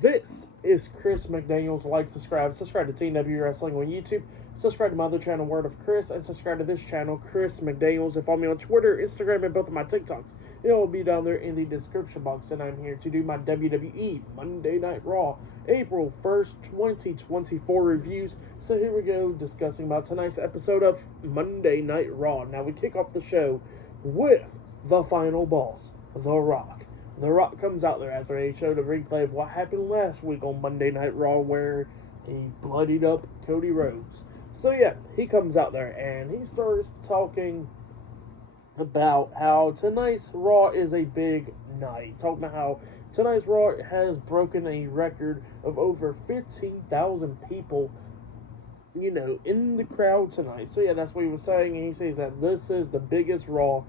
This is Chris McDaniels. Like, subscribe to TNW Wrestling on YouTube. Subscribe to my other channel, Word of Chris, and subscribe to this channel, Chris McDaniels. And follow me on Twitter, Instagram, and both of my TikToks. It will be down there in the description box. And I'm here to do my WWE Monday Night Raw, April 1st, 2024 reviews. So here we go, discussing about tonight's episode of Monday Night Raw. Now we kick off the show with the final boss, The Rock. The Rock comes out there after a showed a replay of what happened last week on Monday Night Raw where he bloodied up Cody Rhodes. So yeah, he comes out there and he starts talking about how tonight's Raw is a big night. Talking about how tonight's Raw has broken a record of over 15,000 people, in the crowd tonight. So yeah, that's what he was saying. And he says that this is the biggest Raw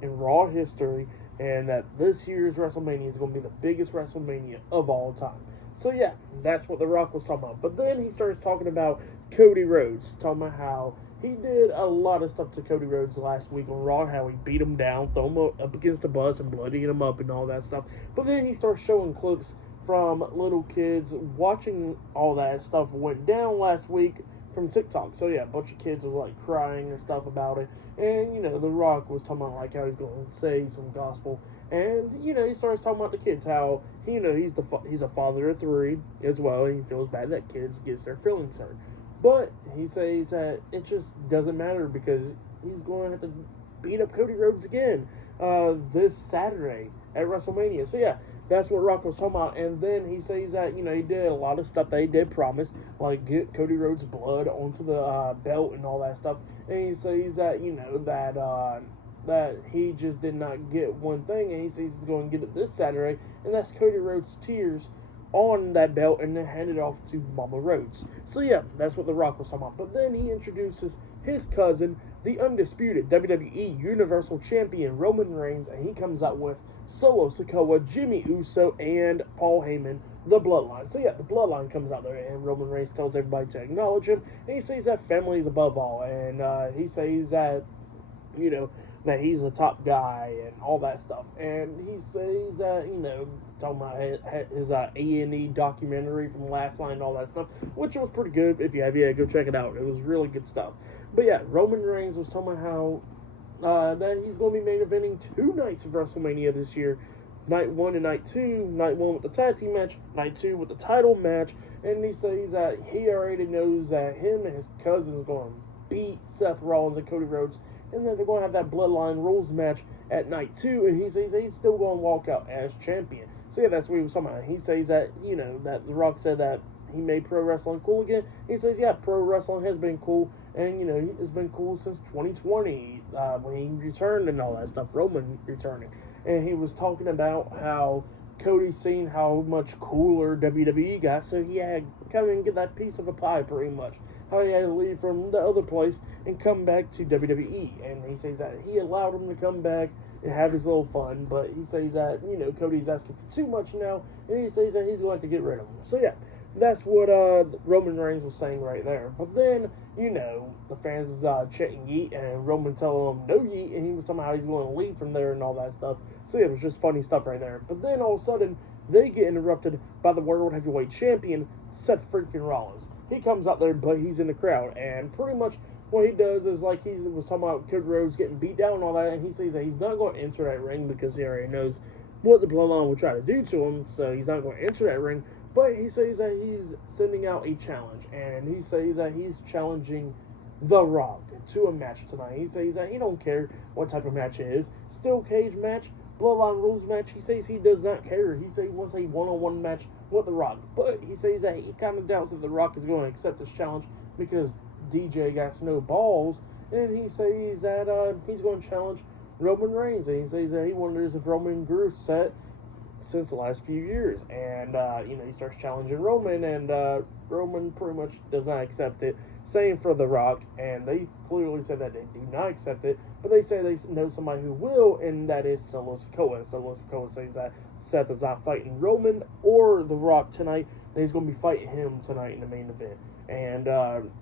in Raw history, and that this year's WrestleMania is going to be the biggest WrestleMania of all time. So yeah, that's what The Rock was talking about. But then he starts talking about Cody Rhodes, talking about how he did a lot of stuff to Cody Rhodes last week on Raw, how he beat him down, throw him up against the bus and bloodying him up and all that stuff. But then he starts showing clips from little kids watching all that stuff went down last week from TikTok. So yeah, a bunch of kids was like crying and stuff about it. And, The Rock was talking about like how he's going to say some gospel. And, he starts talking about the kids, how, he's a father of 3 as well. And he feels bad that kids gets their feelings hurt. But he says that it just doesn't matter because he's going to have to beat up Cody Rhodes again this Saturday at WrestleMania. So yeah, that's what Rock was talking about. And then he says that, he did a lot of stuff that he did promise, like get Cody Rhodes' blood onto the belt and all that stuff. And he says that, that he just did not get one thing, and he says he's going to get it this Saturday, and that's Cody Rhodes' tears on that belt and then hand it off to Mama Rhodes. So yeah, that's what The Rock was talking about. But then he introduces his cousin, the undisputed WWE Universal Champion Roman Reigns, and he comes out with Solo Sikoa, Jimmy Uso, and Paul Heyman, the Bloodline. So yeah, the Bloodline comes out there, and Roman Reigns tells everybody to acknowledge him, and he says that family is above all, and he says that, that he's a top guy and all that stuff. And he says that, talking about his A&E documentary from last night and all that stuff, which was pretty good. If you have, go check it out. It was really good stuff. But yeah, Roman Reigns was talking about how that he's going to be main eventing 2 nights of WrestleMania this year. Night 1 and Night 2. Night 1 with the tag team match. Night 2 with the title match. And he says that he already knows that him and his cousin is going to beat Seth Rollins and Cody Rhodes. And then they're going to have that Bloodline Rules match at Night 2. And he says he's still going to walk out as champion. So yeah, that's what he was talking about. He says that, that The Rock said that he made pro wrestling cool again. He says, yeah, pro wrestling has been cool. And, it's been cool since 2020 when he returned and all that stuff. Roman returning. And he was talking about how Cody's seen how much cooler WWE got. So he had to come and get that piece of a pie pretty much. How he had to leave from the other place and come back to WWE. And he says that he allowed him to come back and have his little fun. But he says that, Cody's asking for too much now. And he says that he's going to have to get rid of him. So yeah, that's what Roman Reigns was saying right there. But then, the fans is chanting yeet and Roman telling him no yeet. And he was talking about how he's going to leave from there and all that stuff. So yeah, it was just funny stuff right there. But then all of a sudden, they get interrupted by the World Heavyweight Champion, Seth freaking Rollins. He comes out there, but he's in the crowd. And pretty much what he does is like he was talking about Cody Rhodes getting beat down and all that. And he says that he's not going to enter that ring because he already knows what the Bloodline will try to do to him. So he's not going to enter that ring. But he says that he's sending out a challenge. And he says that he's challenging The Rock to a match tonight. He says that he don't care what type of match it is. Steel cage match, Bloodline Rules match. He says he does not care. He says he wants a one-on-one match with The Rock. But he says that he kind of doubts that The Rock is going to accept this challenge because DJ got no balls. And he says that he's going to challenge Roman Reigns. And he says that he wonders if Roman grew set since the last few years. And, he starts challenging Roman. And Roman pretty much does not accept it. Same for The Rock. And they clearly said that they do not accept it. But they say they know somebody who will. And that is Solo Sikoa. Solo Sikoa says that Seth is not fighting Roman or The Rock tonight. And he's going to be fighting him tonight in the main event. And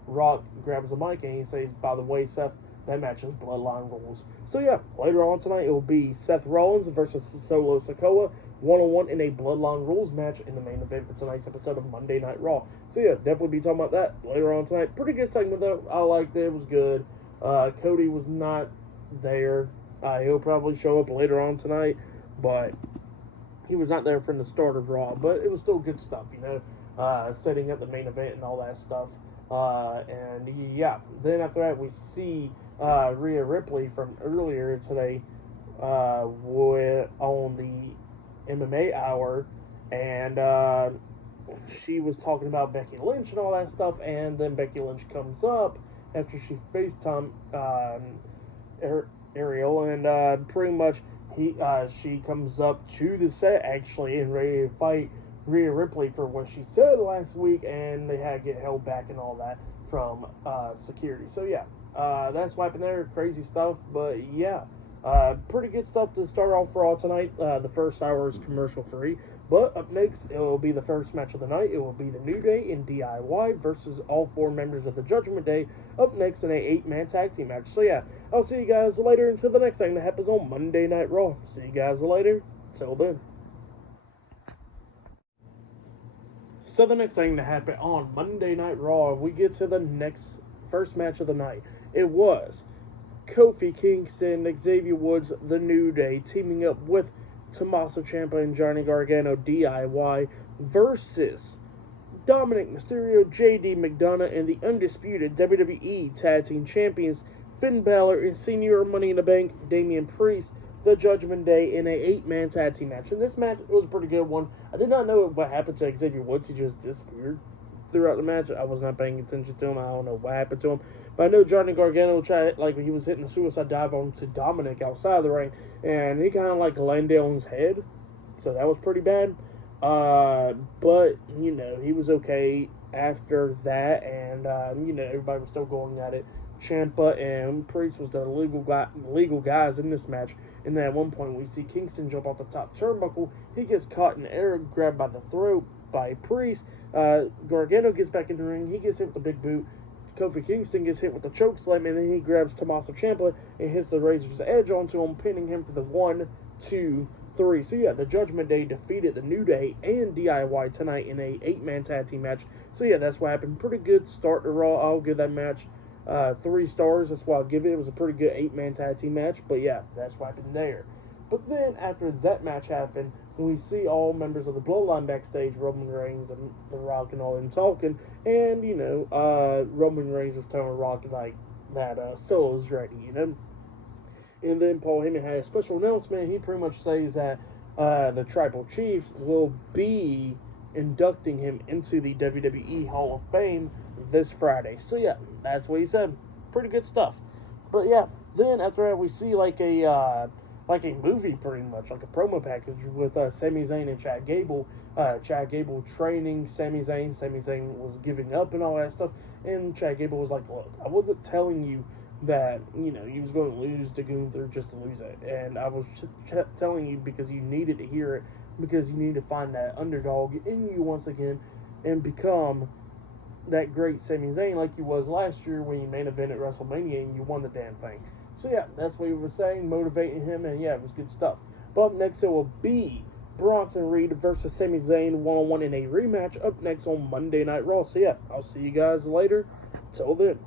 Rock grabs the mic and he says, by the way, Seth, that match is Bloodline Rules. So yeah, later on tonight it will be Seth Rollins versus Solo Sikoa one-on-one in a Bloodline Rules match in the main event for tonight's episode of Monday Night Raw. So yeah, definitely be talking about that later on tonight. Pretty good segment though. I liked it. It was good. Cody was not there. He'll probably show up later on tonight, but he was not there from the start of Raw. But it was still good stuff, setting up the main event and all that stuff. And yeah, then after that we see Rhea Ripley from earlier today on the MMA Hour, and she was talking about Becky Lynch and all that stuff, and then Becky Lynch comes up after she FaceTime Ariel, and pretty much she comes up to the set actually and ready to fight Rhea Ripley for what she said last week, and they had to get held back and all that from security. So yeah, that's what happened there. Crazy stuff, but yeah, pretty good stuff to start off Raw tonight. The first hour is commercial free, but up next it will be the first match of the night. It will be the New Day in DIY versus all 4 members of the Judgment Day. Up next in a 8-man tag team match. So yeah, I'll see you guys later until the next thing that happens on Monday Night Raw. See you guys later. Till then. So the next thing to happen on Monday Night Raw, we get to the first match of the night. It was Kofi Kingston, Xavier Woods, The New Day, teaming up with Tommaso Ciampa and Johnny Gargano, DIY, versus Dominic Mysterio, JD McDonough, and the undisputed WWE Tag Team Champions, Finn Balor and Senior Money in the Bank, Damian Priest, the Judgment Day, in a 8-man tag team match. And this match was a pretty good one. I did not know what happened to Xavier Woods. He just disappeared throughout the match. I was not paying attention to him. I don't know what happened to him. But I know Johnny Gargano tried, he was hitting a suicide dive onto Dominic outside of the ring, and he kind of landed on his head. So that was pretty bad. But, he was okay after that, and, everybody was still going at it. Ciampa and Priest was the legal guys in this match. And then at one point we see Kingston jump off the top turnbuckle. He gets caught in the air, grabbed by the throat by Priest. Gargano gets back in the ring. He gets hit with the big boot. Kofi Kingston gets hit with the choke slam, and then he grabs Tommaso Ciampa and hits the Razor's Edge onto him, pinning him for the 1, 2, 3. So yeah, the Judgment Day defeated the New Day and DIY tonight in a 8-man tag team match. So yeah, that's what happened. Pretty good start to Raw. I'll give that match 3 stars. That's why I'll give it. It was a pretty good 8-man tag team match. But yeah, that's what happened there. But then after that match happened, we see all members of the Bloodline backstage, Roman Reigns and The Rock and all them talking. And, Roman Reigns was telling Rock that Solo's ready, And then Paul Heyman had a special announcement. He pretty much says that the Tribal Chief will be inducting him into the WWE Hall of Fame this Friday. So yeah, that's what he said. Pretty good stuff. But yeah, then after that we see a movie pretty much, like a promo package with Sami Zayn and Chad Gable. Chad Gable training Sami Zayn. Sami Zayn was giving up and all that stuff. And Chad Gable was like, look, I wasn't telling you that, he was going to lose to Gunther just to lose it. And I was telling you because you needed to hear it, because you need to find that underdog in you once again and become that great Sami Zayn like you was last year when you main evented WrestleMania and you won the damn thing. So yeah, that's what he was saying, motivating him, and yeah, it was good stuff. But up next it will be Bronson Reed versus Sami Zayn 1-on-1 in a rematch up next on Monday Night Raw. So yeah, I'll see you guys later. Till then.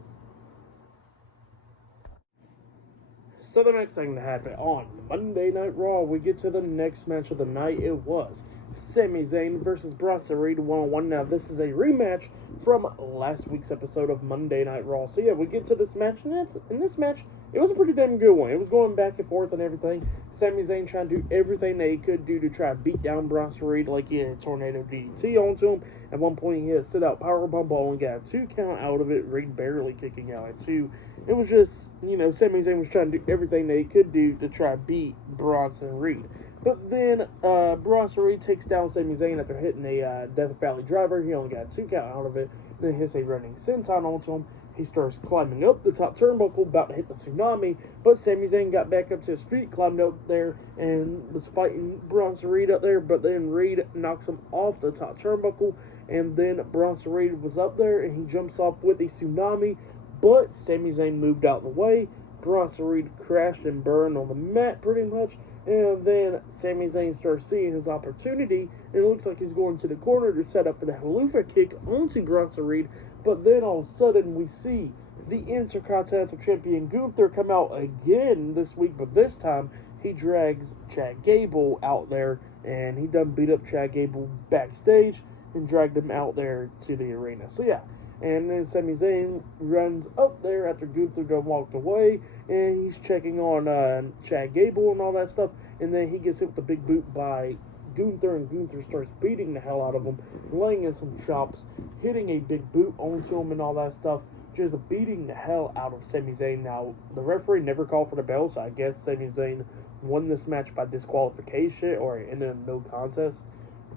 So the next thing to happen on Monday Night Raw, we get to the next match of the night. It was Sami Zayn versus Bronson Reed 1-on-1. Now this is a rematch from last week's episode of Monday Night Raw. So yeah, we get to this match, and in this match, it was a pretty damn good one. It was going back and forth and everything. Sami Zayn trying to do everything that he could do to try to beat down Bronson Reed, like he had a tornado DDT onto him. At one point, he had a sit-out powerbomb ball and got a 2 count out of it. Reed barely kicking out at 2. It was just, Sami Zayn was trying to do everything that he could do to try to beat Bronson Reed. But then Bronson Reed takes down Sami Zayn after hitting a Death Valley driver. He only got a 2 count out of it. Then hits a running senton onto him. He starts climbing up the top turnbuckle, about to hit the tsunami, but Sami Zayn got back up to his feet, climbed up there, and was fighting Bronson Reed up there, but then Reed knocks him off the top turnbuckle, and then Bronson Reed was up there, and he jumps off with a tsunami, but Sami Zayn moved out of the way. Bronson Reed crashed and burned on the mat pretty much, And then Sami Zayn starts seeing his opportunity, and it looks like he's going to the corner to set up for the haluva kick onto Bronson Reed. But then all of a sudden, we see the Intercontinental Champion Gunther come out again this week, but this time he drags Chad Gable out there, and he done beat up Chad Gable backstage and dragged him out there to the arena. So yeah, and then Sami Zayn runs up there after Gunther done walked away, and he's checking on Chad Gable and all that stuff, and then he gets hit with the big boot by Gunther, and Gunther starts beating the hell out of him, laying in some chops, hitting a big boot onto him and all that stuff, just beating the hell out of Sami Zayn. Now, the referee never called for the bell, so I guess Sami Zayn won this match by disqualification, or it ended in no contest.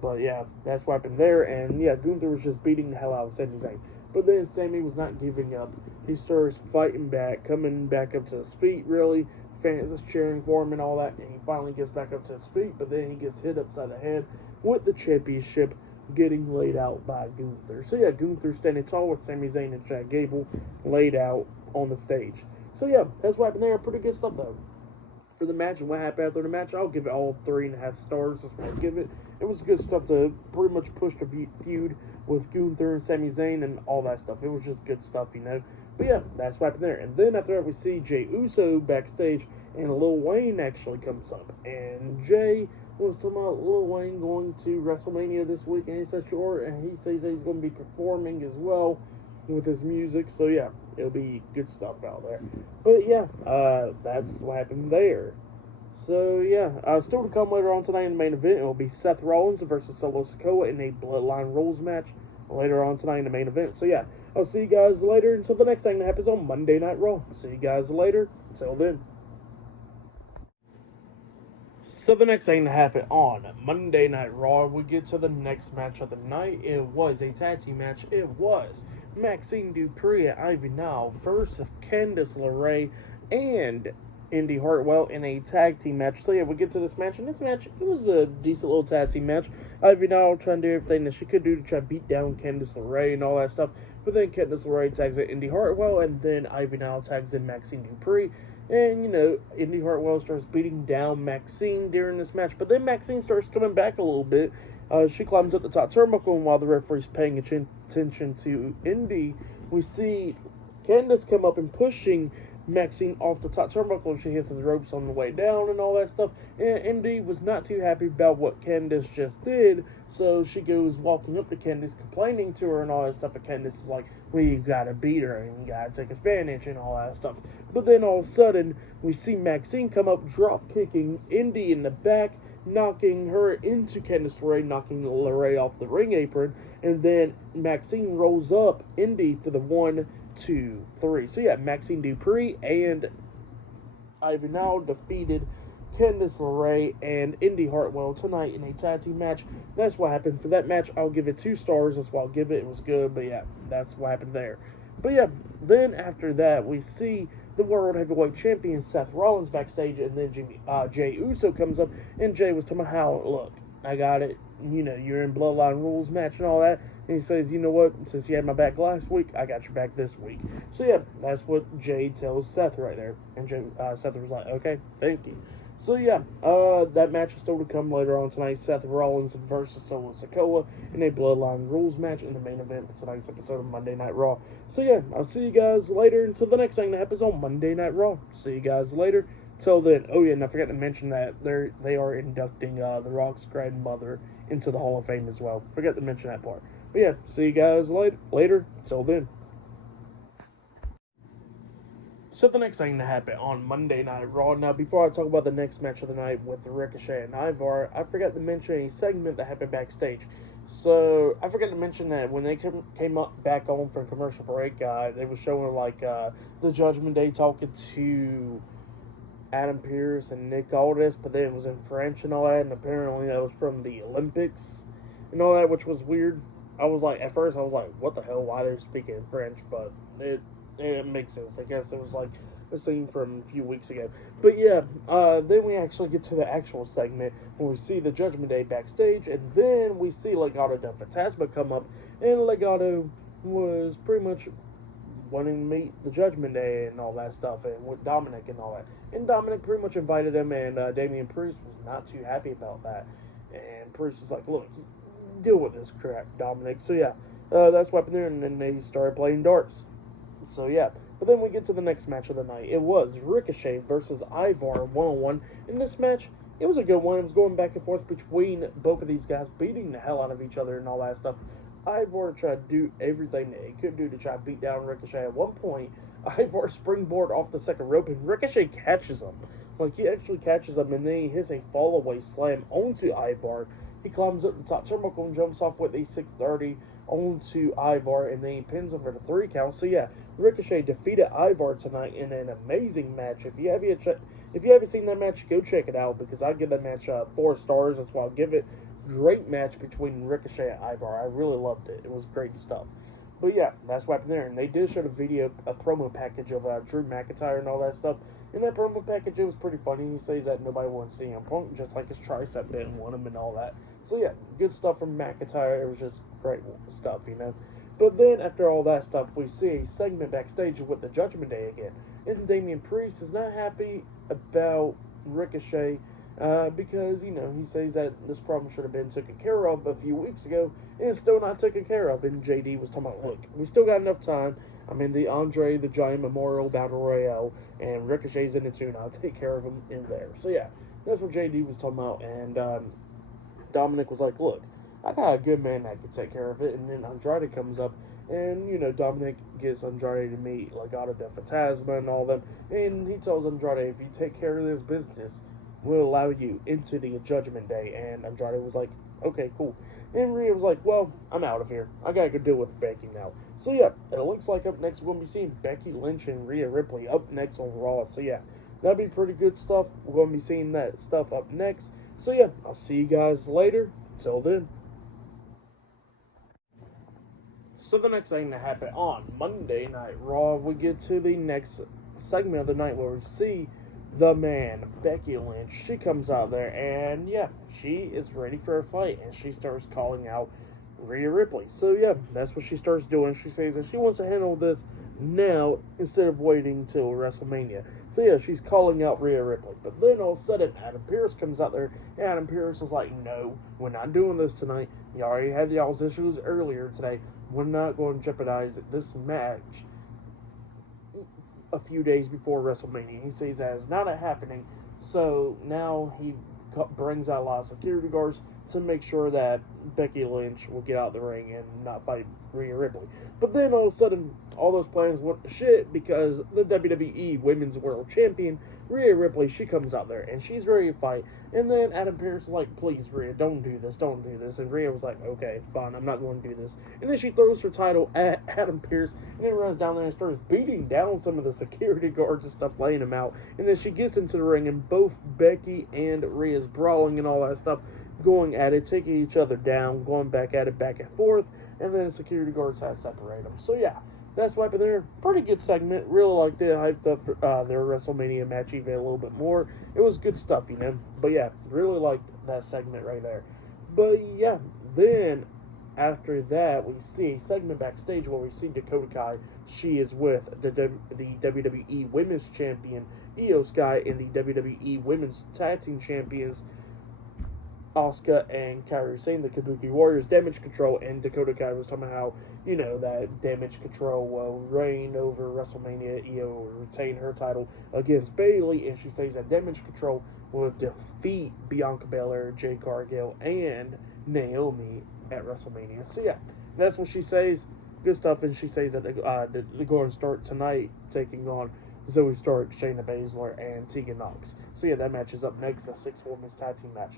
But yeah, that's what happened there, and yeah, Gunther was just beating the hell out of Sami Zayn. But then Sami was not giving up. He starts fighting back, coming back up to his feet, really. Fans is cheering for him and all that, and he finally gets back up to his feet, but then he gets hit upside the head with the championship, getting laid out by Gunther. So yeah, Gunther standing tall with Sami Zayn and Chad Gable laid out on the stage. So yeah, that's what happened there. Pretty good stuff though. For the match and what happened after the match, I'll give it all 3.5 stars. That's what I'll give it. It was good stuff to pretty much push the feud with Gunther and Sami Zayn and all that stuff. It was just good stuff, you know. But yeah, that's what happened there. And then after that, we see Jey Uso backstage, and Lil Wayne actually comes up. And Jay was talking about Lil Wayne going to WrestleMania this week, and he said sure, and he says he's going to be performing as well with his music. So yeah, it'll be good stuff out there. But yeah, that's what happened there. So yeah, still to come later on tonight in the main event, it will be Seth Rollins versus Solo Sikoa in a Bloodline Rules match later on tonight in the main event. So yeah, I'll see you guys later until the next thing that happens on Monday Night Raw. See you guys later. Until then. So the next thing to happen on Monday Night Raw, we get to the next match of the night. It was a tag team match. It was Maxine Dpri and Ivy Nile versus Candace LeRae and Indy Hartwell in a tag team match. So yeah, we get to this match, and this match, it was a decent little tag team match. Ivy Nile trying to do everything that she could do to try to beat down Candace LeRae and all that stuff, but then Candace LeRae tags in Indy Hartwell, and then Ivy Nile tags in Maxine Dpri. And, you know, Indy Hartwell starts beating down Maxine during this match. But then Maxine starts coming back a little bit. She climbs up the top turnbuckle, and while the referee's paying attention to Indy, we see Candace come up and pushing Maxine off the top turnbuckle, and she hits the ropes on the way down and all that stuff. And Indy was not too happy about what Candace just did, so she goes walking up to Candace, complaining to her and all that stuff, and Candace is like, well, you gotta beat her, and you gotta take advantage and all that stuff. But then all of a sudden, we see Maxine come up, drop kicking Indy in the back, knocking her into Candace LeRae, knocking LeRae off the ring apron, and then Maxine rolls up Indy for the 1, 2, 3. So yeah, Maxine Dpri and Ivy Nile defeated Candace LeRae and Indy Hartwell tonight in a tag team match. That's what happened for that match. I'll give it 2 stars. That's what I'll give it. It was good, but yeah, that's what happened there. But yeah, then after that, we see the World Heavyweight Champion Seth Rollins backstage, and then Jey Uso comes up, and Jey was telling me how, look, I got it. You know, you're in Bloodline Rules match and all that. And he says, you know what, since you had my back last week, I got your back this week. So yeah, that's what Jey tells Seth right there. And Seth was like, okay, thank you. So yeah, that match is still to come later on tonight. Seth Rollins versus Solo Sikoa in a Bloodline Rules match in the main event for tonight's episode of Monday Night Raw. So yeah, I'll see you guys later until the next thing that happens on Monday Night Raw. See you guys later. Till then, oh yeah, and I forgot to mention that they are inducting The Rock's grandmother into the Hall of Fame as well. Forgot to mention that part. But yeah, see you guys later. Till then. So the next thing to happen on Monday Night Raw. Now, before I talk about the next match of the night with Ricochet and Ivar, I forgot to mention a segment that happened backstage. So I forgot to mention that when they came up back on from commercial break, they were showing like the Judgment Day talking to Adam Pearce and Nick Aldis, but then it was in French and all that, and apparently that was from the Olympics and all that, which was weird. I was like, at first I was like, what the hell, why they're speaking in French, but it makes sense. I guess it was like a scene from a few weeks ago. But yeah, then we actually get to the actual segment when we see the Judgment Day backstage, and then we see Legado del Fantasma come up, and Legado was pretty much wanting to meet the Judgment Day and all that stuff, and with Dominic and all that. And Dominic pretty much invited him, and Damian Priest was not too happy about that. And Priest was like, look, deal with this crap, Dominic. So yeah, that's what happened there, and then they started playing darts. So yeah, but then we get to the next match of the night. It was Ricochet versus Ivar 1-on-1. In this match, it was a good one. It was going back and forth between both of these guys, beating the hell out of each other and all that stuff. Ivar tried to do everything that he could do to try to beat down Ricochet. At one point, Ivar springboard off the second rope, and Ricochet catches him. Like, he actually catches him, and then he hits a fall-away slam onto Ivar. He climbs up the top turnbuckle and jumps off with a 630 onto Ivar, and then he pins him for the 3 count. So yeah, Ricochet defeated Ivar tonight in an amazing match. If you haven't seen that match, go check it out, because I give that match 4 stars. That's why I'll give it. Great match between Ricochet and Ivar. I really loved it. It was great stuff. But yeah, that's what happened there. And they did show a promo package of Drew McIntyre and all that stuff. In that promo package, it was pretty funny. He says that nobody wants to see him Punk, just like his tricep didn't want him and all that. So yeah, good stuff from McIntyre. It was just great stuff, you know. But then, after all that stuff, we see a segment backstage with the Judgment Day again. And Damian Priest is not happy about Ricochet because, you know, he says that this problem should have been taken care of a few weeks ago, and it's still not taken care of. And JD was talking about, look, we still got enough time. I'm in the Andre the Giant Memorial Battle Royale, and Ricochet's in it too, and I'll take care of him in there. So yeah, that's what JD was talking about, and Dominic was like, look, I got a good man that can take care of it. And then Andrade comes up, and, you know, Dominic gets Andrade to meet Legado del Fantasma and all them, and he tells Andrade, if you take care of this business, we'll allow you into the Judgment Day. And Andrade was like, okay, cool. And Rhea was like, well, I'm out of here. I gotta go deal with Becky now. So yeah, it looks like up next we're going to be seeing Becky Lynch and Rhea Ripley up next on Raw. So yeah, that'll be pretty good stuff. We're going to be seeing that stuff up next. So yeah, I'll see you guys later. Till then. So the next thing that happened on Monday Night Raw, we get to the next segment of the night where we see the man, Becky Lynch. She comes out there, and yeah, she is ready for a fight, and she starts calling out Rhea Ripley. So yeah, that's what she starts doing. She says that she wants to handle this now instead of waiting till WrestleMania. So yeah, she's calling out Rhea Ripley. But then all of a sudden, Adam Pearce comes out there, and Adam Pearce is like, no, we're not doing this tonight. You already had y'all's issues earlier today. We're not going to jeopardize this match a few days before WrestleMania. He says that is not happening. So now he brings out a lot of security guards to make sure that Becky Lynch will get out of the ring and not fight Rhea Ripley. But then all of a sudden, all those plans went to shit because the WWE Women's World Champion, Rhea Ripley, she comes out there and she's ready to fight. And then Adam Pearce is like, please, Rhea, don't do this, don't do this. And Rhea was like, okay, fine, I'm not going to do this. And then she throws her title at Adam Pearce and then runs down there and starts beating down some of the security guards and stuff, laying them out. And then she gets into the ring and both Becky and Rhea's brawling and all that stuff, going at it, taking each other down, going back at it, back and forth, and then the security guards had to separate them. So yeah, that's what happened there. Pretty good segment. Really liked it. Hyped up their WrestleMania match even a little bit more. It was good stuff, you know. But yeah, really liked that segment right there. But yeah, then after that, we see a segment backstage where we see Dakota Kai. She is with the WWE Women's Champion, Io Sky, and the WWE Women's Tag Team Champions, Asuka and Kairi Sane, the Kabuki Warriors. Damage Control, and Dakota Kai was talking about how, you know, that Damage Control will reign over WrestleMania. Io will retain her title against Bayley, and she says that Damage Control will defeat Bianca Belair, Jade Cargill, and Naomi at WrestleMania. So yeah, that's what she says. Good stuff. And she says that they're going to start tonight taking on Zoe Stark, Shayna Baszler, and Tegan Nox. So yeah, that match is up next, the 6-women's tag team match.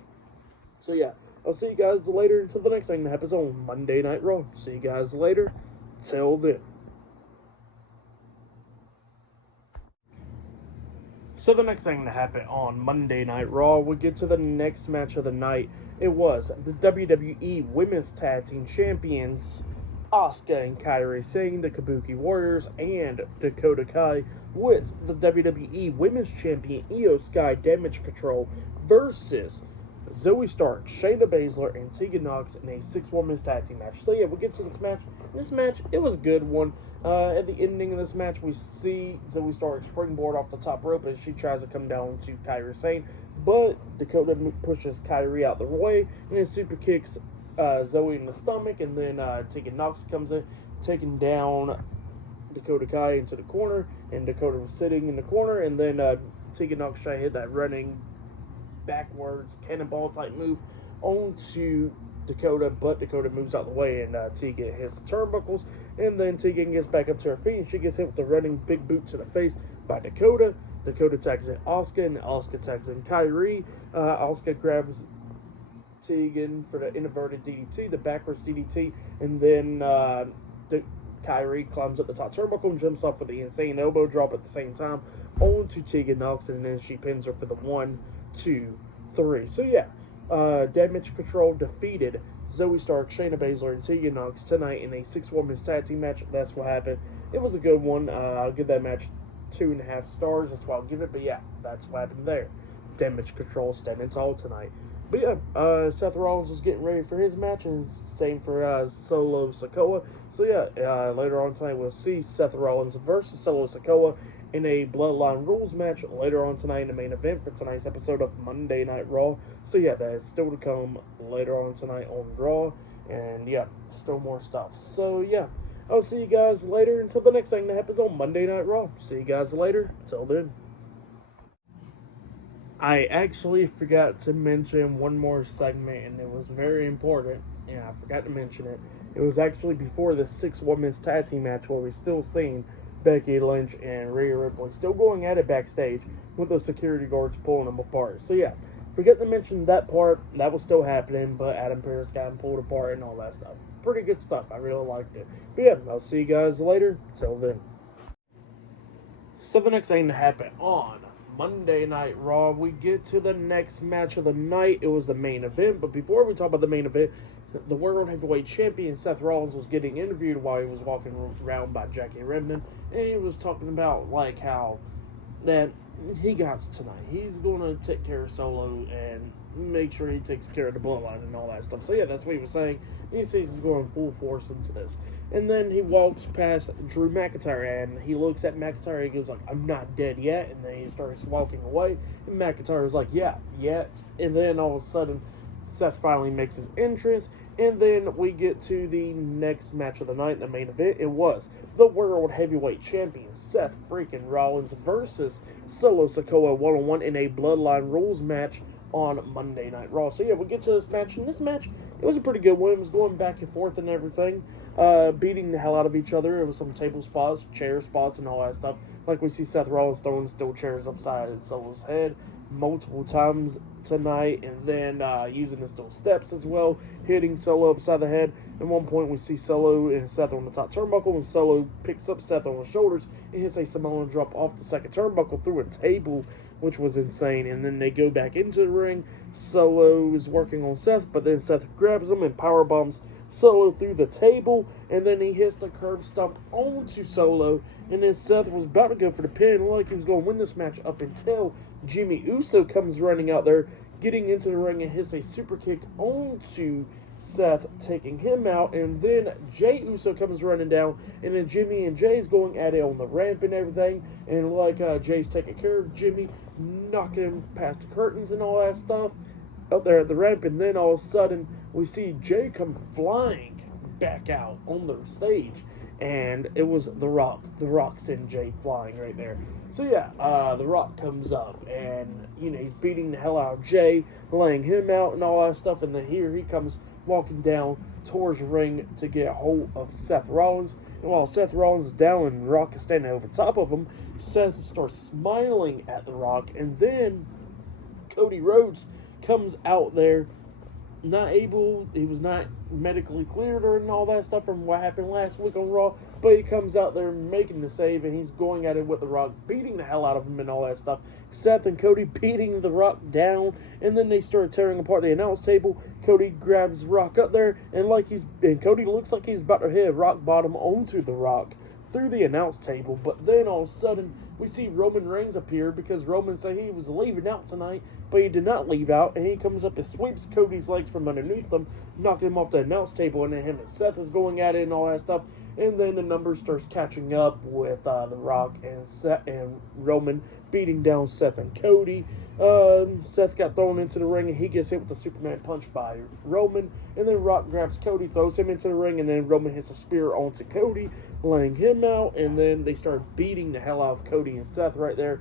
So yeah, I'll see you guys later until the next thing that happens on Monday Night Raw. See you guys later. Till then. So the next thing that happened on Monday Night Raw, we get to the next match of the night. It was the WWE Women's Tag Team Champions, Asuka and Kairi Sane, the Kabuki Warriors, and Dakota Kai, with the WWE Women's Champion, Io Sky, Damage Control, versus Zoe Stark, Shayna Baszler, and Tegan Nox in a 6-women's tag team match. So yeah, we'll get to this match. This match, it was a good one. At the ending of this match, we see Zoe Stark springboard off the top rope as she tries to come down to Kairi Sane, but Dakota pushes Kairi out the way and then super kicks Zoe in the stomach, and then Tegan Nox comes in, taking down Dakota Kai into the corner, and Dakota was sitting in the corner, and then Tegan Nox tried to hit that running backwards cannonball type move onto Dakota, but Dakota moves out the way, and Tegan hits the turnbuckles, and then Tegan gets back up to her feet, and she gets hit with the running big boot to the face by Dakota. Dakota tags in Asuka, and Asuka tags in Kairi. Asuka grabs Tegan for the inverted DDT, the backwards DDT, and then Kairi climbs up the top turnbuckle and jumps off with the insane elbow drop at the same time onto Tegan Nox, and then she pins her for the 1, 2, 3. So yeah, Damage Control defeated Zoe Stark, Shayna Baszler, and Tegan Nox tonight in a 6-women's tag team match. That's what happened. It was a good one. I'll give that match 2.5 stars. That's what I'll give it. But yeah, that's what happened there. Damage Control standing tall tonight. But yeah, Seth Rollins was getting ready for his match, and same for Solo Sikoa. So yeah, later on tonight we'll see Seth Rollins versus Solo Sikoa in a Bloodline Rules match later on tonight in the main event for tonight's episode of Monday Night Raw. So yeah, that is still to come later on tonight on Raw, and yeah, still more stuff. So yeah, I'll see you guys later until the next thing that happens on Monday Night Raw. See you guys later. Till then. I actually forgot to mention one more segment, and it was very important. Yeah, I forgot to mention it. It was actually before the 6-women's tag team match where we still seen Becky Lynch and Rhea Ripley still going at it backstage with those security guards pulling them apart. So yeah, forget to mention that part. That was still happening, but Adam Pearce got him pulled apart and all that stuff. Pretty good stuff. I really liked it. But yeah, I'll see you guys later. Till then. So the next thing to happen on Monday Night Raw, we get to the next match of the night. It was the main event, but before we talk about the main event, the World Heavyweight Champion Seth Rollins was getting interviewed while he was walking around by Jackie Redmond, and he was talking about like how that he got tonight. He's going to take care of Solo and make sure he takes care of the Bloodline and all that stuff. So yeah, that's what he was saying. He says he's going full force into this. And then he walks past Drew McIntyre, and he looks at McIntyre, and he goes like, "I'm not dead yet." And then he starts walking away, and McIntyre was like, "Yeah, yet." And then all of a sudden, Seth finally makes his entrance, and then we get to the next match of the night, the main event. It was the World Heavyweight Champion Seth freaking Rollins versus Solo Sikoa 1-on-1 in a Bloodline Rules match on Monday Night Raw. So yeah, we'll get to this match. And this match, it was a pretty good one. It was going back and forth and everything, beating the hell out of each other. It was some table spots, chair spots, and all that stuff. Like we see Seth Rollins throwing steel chairs upside Solo's head multiple times tonight, and then using the steel steps as well, hitting Solo upside the head. At one point, we see Solo and Seth on the top turnbuckle, and Solo picks up Seth on his shoulders and hits a Samoan drop off the second turnbuckle through a table, which was insane. And then they go back into the ring. Solo is working on Seth, but then Seth grabs him and power bombs Solo through the table, and then he hits the curb stomp onto Solo, and then Seth was about to go for the pin, like he was going to win this match, up until Jimmy Uso comes running out there, getting into the ring and hits a super kick onto Seth, taking him out. And then Jey Uso comes running down, and then Jimmy and Jay's going at it on the ramp and everything, and like Jay's taking care of Jimmy, knocking him past the curtains and all that stuff up there at the ramp. And then all of a sudden we see Jay come flying back out on the stage, and it was The Rock. The Rock sent Jay flying right there. So yeah, The Rock comes up, and you know, he's beating the hell out of Jay, laying him out and all that stuff. And then here he comes walking down towards the ring to get a hold of Seth Rollins. And while Seth Rollins is down and Rock is standing over top of him, Seth starts smiling at The Rock, and then Cody Rhodes comes out there, he was not medically cleared or and all that stuff from what happened last week on Raw, but he comes out there making the save, and he's going at it with The Rock, beating the hell out of him and all that stuff. Seth and Cody beating The Rock down, and then they start tearing apart the announce table. Cody grabs Rock up there, and Cody looks like he's about to hit rock bottom onto The Rock through the announce table, but then all of a sudden we see Roman Reigns appear because Roman said he was leaving out tonight, but he did not leave out, and he comes up and sweeps Cody's legs from underneath them, knocking him off the announce table, and then him and Seth is going at it and all that stuff. And then the numbers starts catching up with The Rock and Seth and Roman beating down Seth and Cody. Seth got thrown into the ring, and he gets hit with a Superman punch by Roman. And then Rock grabs Cody, throws him into the ring, and then Roman hits a spear onto Cody, laying him out. And then they start beating the hell out of Cody and Seth right there.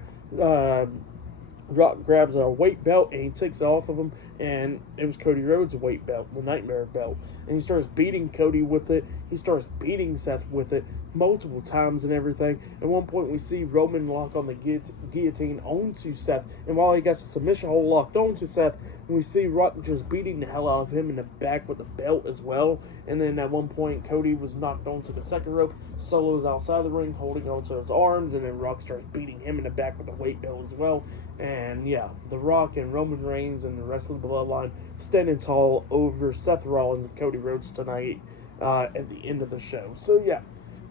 Rock grabs a weight belt and he takes it off of him, and it was Cody Rhodes' weight belt, the Nightmare belt, and he starts beating Cody with it. He starts beating Seth with it multiple times and everything. At one point we see Roman lock on the guillotine onto Seth, and while he gets a submission hold locked onto Seth, we see Rock just beating the hell out of him in the back with the belt as well. And then at one point Cody was knocked onto the second rope, Solo's outside the ring holding onto his arms, and then Rock starts beating him in the back with the weight belt as well. And yeah, The Rock and Roman Reigns and the rest of the bloodline standing tall over Seth Rollins and Cody Rhodes tonight at the end of the show. So yeah,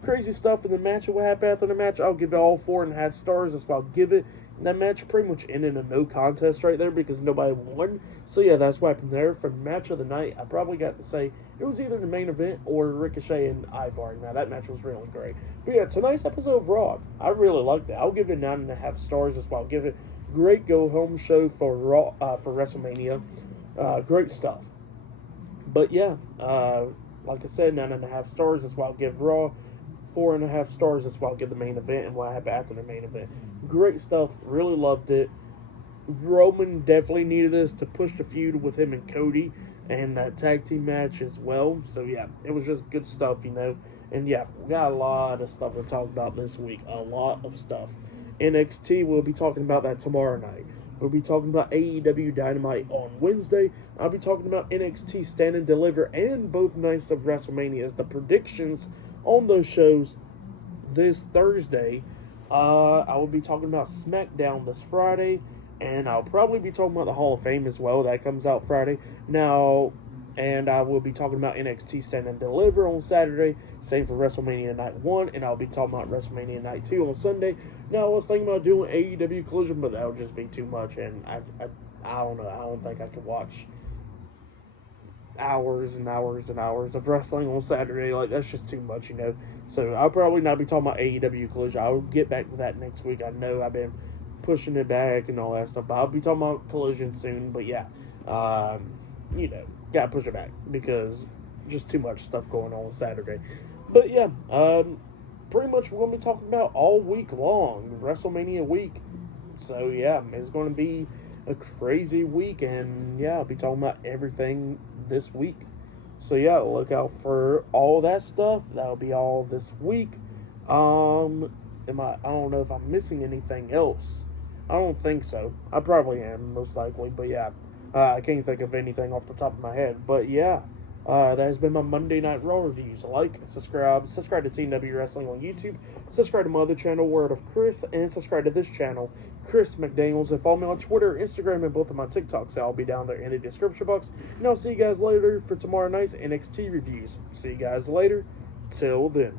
crazy stuff in the match. And what happened after the match, I'll give it all 4.5 stars. That's what I'll give it. And that match pretty much ended in a no contest right there because nobody won. So yeah, that's what happened there. For match of the night, I probably got to say it was either the main event or Ricochet and Ivar. Now that match was really great. But yeah, tonight's episode of Raw, I really liked it. I'll give it 9.5 stars. That's why I'll give it. Great go-home show for Raw, for WrestleMania. Great stuff. But yeah, like I said, 9.5 stars. That's why I'll give Raw. 4.5 stars. That's why I'll give the main event and what happened after the main event. Great stuff. Really loved it. Roman definitely needed this to push the feud with him and Cody and that tag team match as well. So yeah, it was just good stuff, you know. And yeah, we got a lot of stuff to talk about this week. A lot of stuff. NXT, we'll be talking about that tomorrow night. We'll be talking about AEW Dynamite on Wednesday. I'll be talking about NXT Stand and Deliver and both nights of WrestleMania. The predictions on those shows this Thursday. I will be talking about SmackDown this Friday, and I'll probably be talking about the Hall of Fame as well. That comes out Friday. Now, and I will be talking about NXT Stand and Deliver on Saturday. Same for WrestleMania Night 1, and I'll be talking about WrestleMania Night 2 on Sunday. Now, I was thinking about doing AEW Collision, but that would just be too much, and I don't know. I don't think I could watch hours and hours and hours of wrestling on Saturday. Like, that's just too much, you know. So I'll probably not be talking about AEW Collision. I'll get back to that next week. I know I've been pushing it back and all that stuff, but I'll be talking about Collision soon. But yeah, you know, gotta push it back because just too much stuff going on Saturday. But yeah, pretty much we're gonna be talking about all week long, WrestleMania week. So yeah, it's gonna be a crazy week, and yeah, I'll be talking about everything this week. So yeah, look out for all that stuff. That'll be all this week. I don't know if I'm missing anything else. I don't think so. I probably am, most likely. But yeah, I can't think of anything off the top of my head. But yeah, that has been my Monday Night Raw reviews. Like, subscribe to TNW Wrestling on YouTube, subscribe to my other channel, Word of Chris, and subscribe to this channel, Chris McDaniels, and follow me on Twitter, Instagram, and both of my TikToks. I'll be down there in the description box. And I'll see you guys later for tomorrow night's NXT reviews. See you guys later. Till then.